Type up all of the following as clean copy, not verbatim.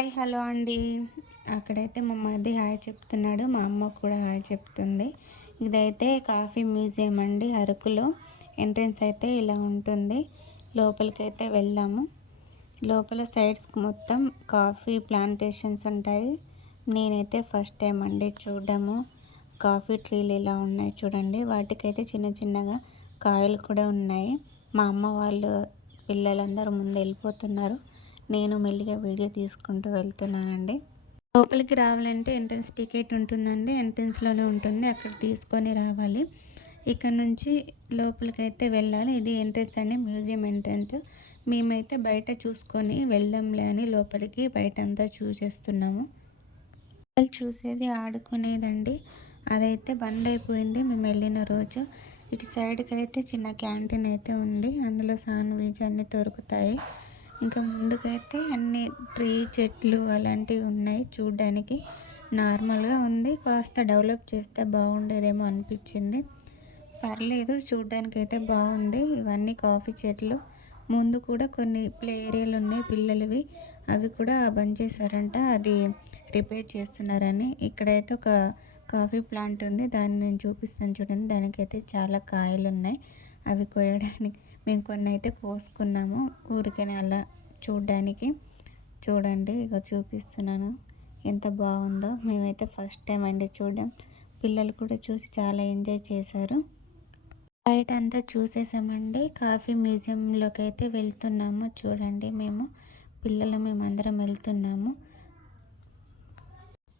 Hi hello అండి. అక్కడైతే మా మరిది హాయ్ చెప్తున్నాడు. మా అమ్మ కూడా హాయ్ చెప్తుంది. ఇదైతే కాఫీ మ్యూజియం అండి అరకులో. ఎంట్రన్స్ అయితే ఇలా ఉంటుంది. లోపలికైతే వెళ్దాము. లోపల సైడ్స్కి మొత్తం కాఫీ ప్లాంటేషన్స్ ఉంటాయి. నేనైతే ఫస్ట్ టైం అండి చూడడము. కాఫీ ట్రీలు ఇలా ఉన్నాయి చూడండి. వాటికైతే చిన్న చిన్నగా కాయలు కూడా ఉన్నాయి. మా అమ్మ వాళ్ళు పిల్లలందరూ ముందు వెళ్ళిపోతున్నారు. నేను మెల్లిగా వీడియో తీసుకుంటూ వెళ్తున్నానండి. లోపలికి రావాలంటే ఎంట్రన్స్ టికెట్ ఉంటుందండి. ఎంట్రన్స్లోనే ఉంటుంది, అక్కడ తీసుకొని రావాలి. ఇక్కడ నుంచి లోపలికైతే వెళ్ళాలి. ఇది ఎంట్రన్స్ అండి, మ్యూజియం ఎంట్రన్స్. మేమైతే బయట చూసుకొని వెళ్దాంలే అని లోపలికి బయట అంతా చూసేస్తున్నాము. చూసేది ఆడుకునేదండి, అదైతే బంద్ అయిపోయింది మేము వెళ్ళిన రోజు. ఇటు సైడ్కి అయితే చిన్న క్యాంటీన్ అయితే ఉంది, అందులో శాండ్ విచ్ అన్నీ దొరుకుతాయి. ఇంకా ముందుకైతే అన్ని ట్రీ చెట్లు అలాంటివి ఉన్నాయి. చూడ్డానికి నార్మల్గా ఉంది, కాస్త డెవలప్ చేస్తే బాగుండేదేమో అనిపించింది. పర్లేదు, చూడ్డానికి అయితే బాగుంది. ఇవన్నీ కాఫీ చెట్లు. ముందు కూడా కొన్ని ప్లే ఏరియాలు ఉన్నాయి పిల్లలవి, అవి కూడా బంద్ చేశారంట, అది రిపేర్ చేస్తున్నారని. ఇక్కడైతే ఒక కాఫీ ప్లాంట్ ఉంది, దాన్ని నేను చూపిస్తాను చూడండి. దానికైతే చాలా కాయలు ఉన్నాయి, అవి కోయడానికి మేము కొన్ని అయితే కోసుకున్నాము ఊరికనే అలా చూడ్డానికి. చూడండి, ఇక చూపిస్తున్నాను ఎంత బాగుందో. మేమైతే ఫస్ట్ టైం అండి చూడడం. పిల్లలు కూడా చూసి చాలా ఎంజాయ్ చేశారు. బయట అంతా చూసేసామండి. కాఫీ మ్యూజియంలోకి అయితే వెళ్తున్నాము. చూడండి, మేమందరం వెళ్తున్నాము.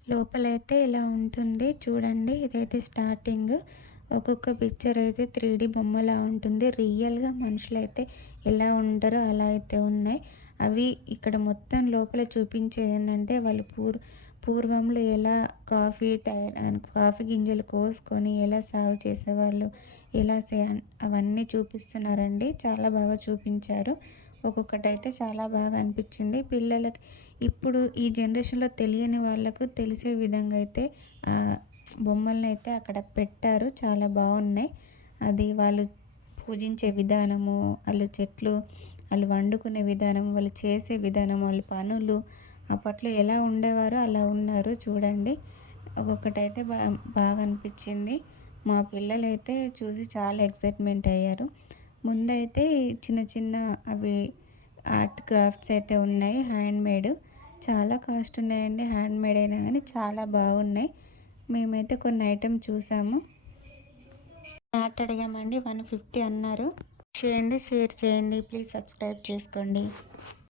లోపలైతే ఇలా ఉంటుంది చూడండి. ఇదైతే స్టార్టింగ్. ఒక్కొక్క పిక్చర్ అయితే 3D బొమ్మలా ఉంటుంది. రియల్గా మనుషులు అయితే ఎలా ఉంటారో అలా అయితే ఉన్నాయి. అవి ఇక్కడ మొత్తం లోపల చూపించేది ఏంటంటే వాళ్ళు పూర్వంలో ఎలా కాఫీ గింజలు కోసుకొని ఎలా సాగు చేసేవాళ్ళు, ఎలా అవన్నీ చూపిస్తున్నారండి. చాలా బాగా చూపించారు. ఒక్కొక్కటైతే చాలా బాగా అనిపించింది పిల్లలకి. ఇప్పుడు ఈ జనరేషన్లో తెలియని వాళ్ళకు తెలిసే విధంగా అయితే బొమ్మలను అయితే అక్కడ పెట్టారు. చాలా బాగున్నాయి. అది వాళ్ళు పూజించే విధానము, వాళ్ళు వండుకునే విధానం, వాళ్ళు చేసే విధానం, వాళ్ళ పనులు అప్పట్లో ఎలా ఉండేవారో అలా ఉన్నారు చూడండి. ఒక్కొక్కటైతే బాగా అనిపించింది. మా పిల్లలైతే చూసి చాలా ఎక్సైట్మెంట్ అయ్యారు. ముందైతే చిన్న చిన్న అవి ఆర్ట్ క్రాఫ్ట్స్ అయితే ఉన్నాయి, హ్యాండ్మేడ్. చాలా కాస్ట్ ఉన్నాయండి, హ్యాండ్మేడ్ అయినా కానీ చాలా బాగున్నాయి. మేమైతే కొన్ని ఐటెం చూసాము. మ్యాట్ అడిగామండి, 150 అన్నారు. షేర్ చేయండి, ప్లీజ్ సబ్స్క్రైబ్ చేసుకోండి.